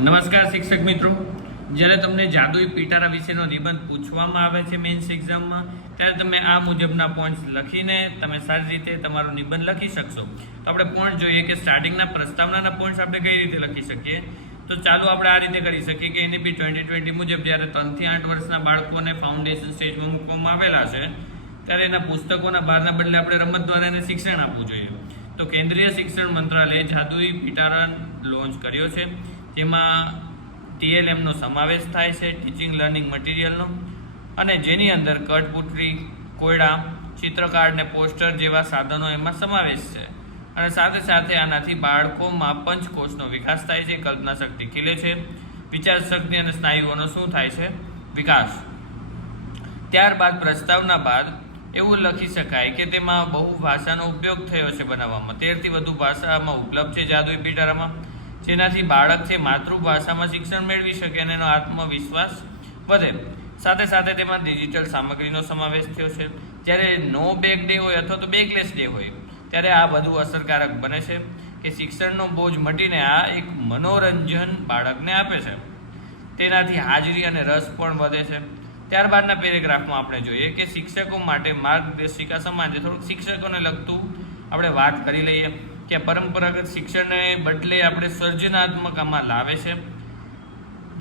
નમસ્કાર શિક્ષક મિત્રો, જ્યારે તમને જાદુઈ પિટારા વિશેનો નિબંધ પૂછવામાં આવે છે મેઇન્સ એક્ઝામમાં, ત્યારે તમે આ મુજબના પોઈન્ટ્સ લખીને તમે સારી રીતે તમારો નિબંધ લખી શકશો. તો આપણે પોઈન્ટ જોઈએ કે સ્ટાર્ટિંગના પ્રસ્તાવનાના પોઈન્ટ્સ આપણે કઈ રીતે લખી શકીએ. તો ચાલો આપણે આ રીતે કરી શકીએ કે NEP 2020 મુજબ જ્યારે 3 થી 8 વર્ષના બાળકોને ફાઉન્ડેશન સ્ટેજમાં મૂકવામાં આવેલા છે, ત્યારે એના પુસ્તકોના બહારના બદલે આપણે રમત દ્વારા એને શિક્ષણ આપવું જોઈએ. તો કેન્દ્રીય શિક્ષણ મંત્રાલયે જાદુઈ પિટારા લોન્ચ કર્યો છે, જેમાં TLMનો સમાવેશ થાય છે, ટીચિંગ લર્નિંગ મટીરિયલનો, અને જેની અંદર કઠપુતળી, કોયડા, ચિત્રકાર્ડ ને પોસ્ટર જેવા સાધનો એમાં સમાવેશ છે. અને સાથે સાથે આનાથી બાળકોમાં પંચકોશનો વિકાસ થાય છે, કલ્પના શક્તિ ખીલે છે, વિચાર શક્તિ અને સ્નાયુઓનો શું થાય છે, વિકાસ. ત્યારબાદ પ્રસ્તાવના બાદ એવું લખી શકાય કે તેમાં બહુ ભાષાનો ઉપયોગ થયો છે બનાવવામાં. 13 થી વધુ ભાષામાં ઉપલબ્ધ છે જાદુઈ પિટારામાં, જેનાથી બાળક છે માતૃભાષામાં શિક્ષણ મેળવી શકે અને એનો આત્મવિશ્વાસ વધે. સાથે સાથે તેમાં ડિજિટલ સામગ્રીનો સમાવેશ થયો છે. જ્યારે નો બેગ ડે હોય અથવા તો બેગલેસ ડે હોય, ત્યારે આ વધુ અસરકારક બને છે કે શિક્ષણનો બોજ મટીને આ એક મનોરંજન બાળકને આપે છે. તેનાથી હાજરી અને રસ પણ વધે છે. ત્યારબાદના પેરેગ્રાફમાં આપણે જોઈએ કે શિક્ષકો માટે માર્ગદર્શિકા સમાન છે. થોડુંક શિક્ષકોને લગતું આપણે વાત કરી લઈએ કે પરંપરાગત શિક્ષણને બદલે આપણે સર્જનાત્મકમાં લાવે છે,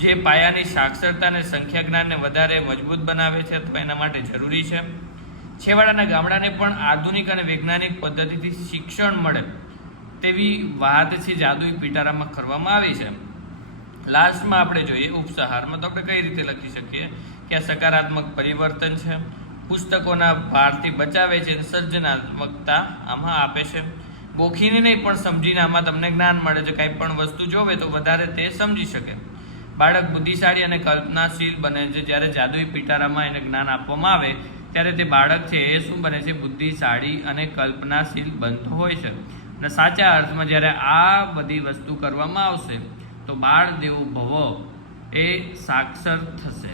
જે પાયાની સાક્ષરતા અને સંખ્યા જ્ઞાનને વધારે મજબૂત બનાવે છે અથવા એના માટે જરૂરી છે. છેવાડાના ગામડાને પણ આધુનિક અને વૈજ્ઞાનિક પદ્ધતિથી શિક્ષણ મળે તેવી વાત છે જાદુઈ પિટારામાં કરવામાં આવી છે. લાસ્ટમાં આપણે જોઈએ ઉપસંહારમાં, તો આપણે કઈ રીતે લખી શકીએ કે આ સકારાત્મક પરિવર્તન છે, પુસ્તકોના ભારથી બચાવે છે, સર્જનાત્મકતા આમાં આપે છે. ગોખીને નહીં પણ સમજીને આમાં તમને જ્ઞાન મળે છે. કંઈ પણ વસ્તુ જોવે તો વધારે તે સમજી શકે. બાળક બુદ્ધિશાળી અને કલ્પનાશીલ બને છે. જ્યારે જાદુઈ પિટારામાં એને જ્ઞાન આપવામાં આવે ત્યારે તે બાળક છે એ શું બને છે, બુદ્ધિશાળી અને કલ્પનાશીલ બનતો હોય છે. અને સાચા અર્થમાં જ્યારે આ બધી વસ્તુ કરવામાં આવશે તો બાળ દેવો ભવ એ સાક્ષર થશે.